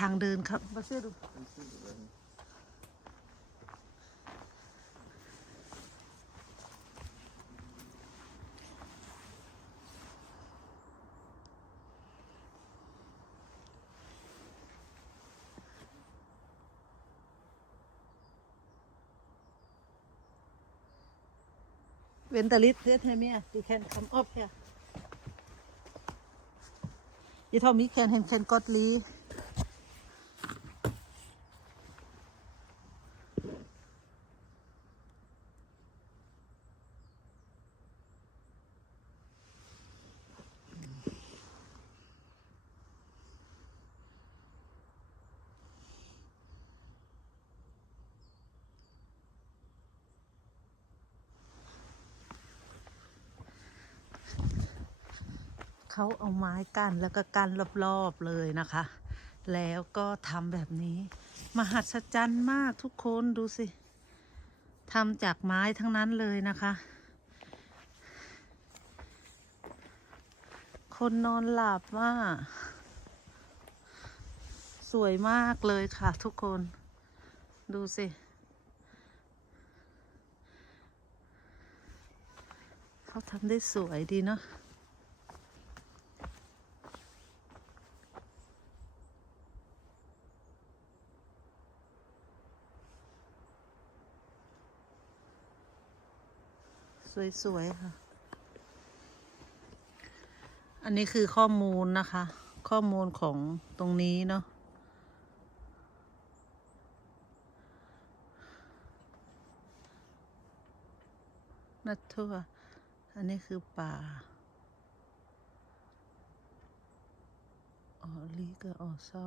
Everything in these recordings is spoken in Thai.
ทางเดินครับมาเสื้อดูเวนตาลิสเดทเฮเมียดีแคนคัมออฟเฮียยี่ทอมิแคนเฮนแคนกอตลี เขาเอาไม้กั้นแล้วก็กั้นรอบๆเลยนะคะ แล้วก็ทำแบบนี้ มหัศจรรย์มากทุกคนดูสิทำจากไม้ทั้งนั้นเลยนะคะ คนนอนหลับว่า สวยมากเลยค่ะทุกคน ดูสิเขาทำได้สวยดีเนาะ สวยๆค่ะ อันนี้คือข้อมูลนะคะ ข้อมูลของตรงนี้เนาะนัดทั่ว อันนี้คือป่าอ๋อลีกับอ๋อเศร้า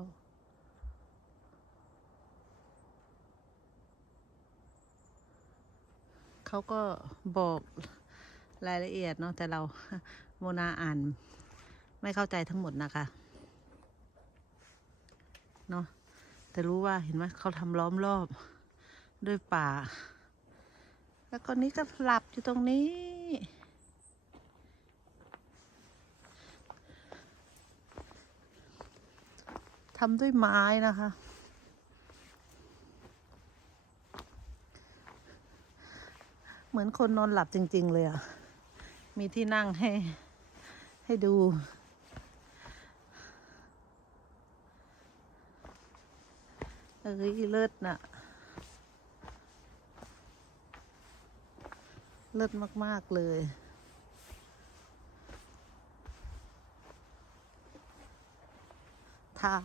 เขาก็บอกรายละเอียดเนาะแต่เราโมนาอ่าน ไม่เข้าใจทั้งหมดนะคะเนาะแต่รู้ว่าเห็นไหมเขาทำล้อมรอบด้วยป่า แล้วก็นี้ก็หลับอยู่ตรงนี้ทำด้วยไม้นะคะ เหมือนคนนอนหลับจริง ๆ เลยอะ มีที่นั่งให้ ให้ดู เอ้ยเลิศน่ะ เลิศมาก ๆ เลยเท้า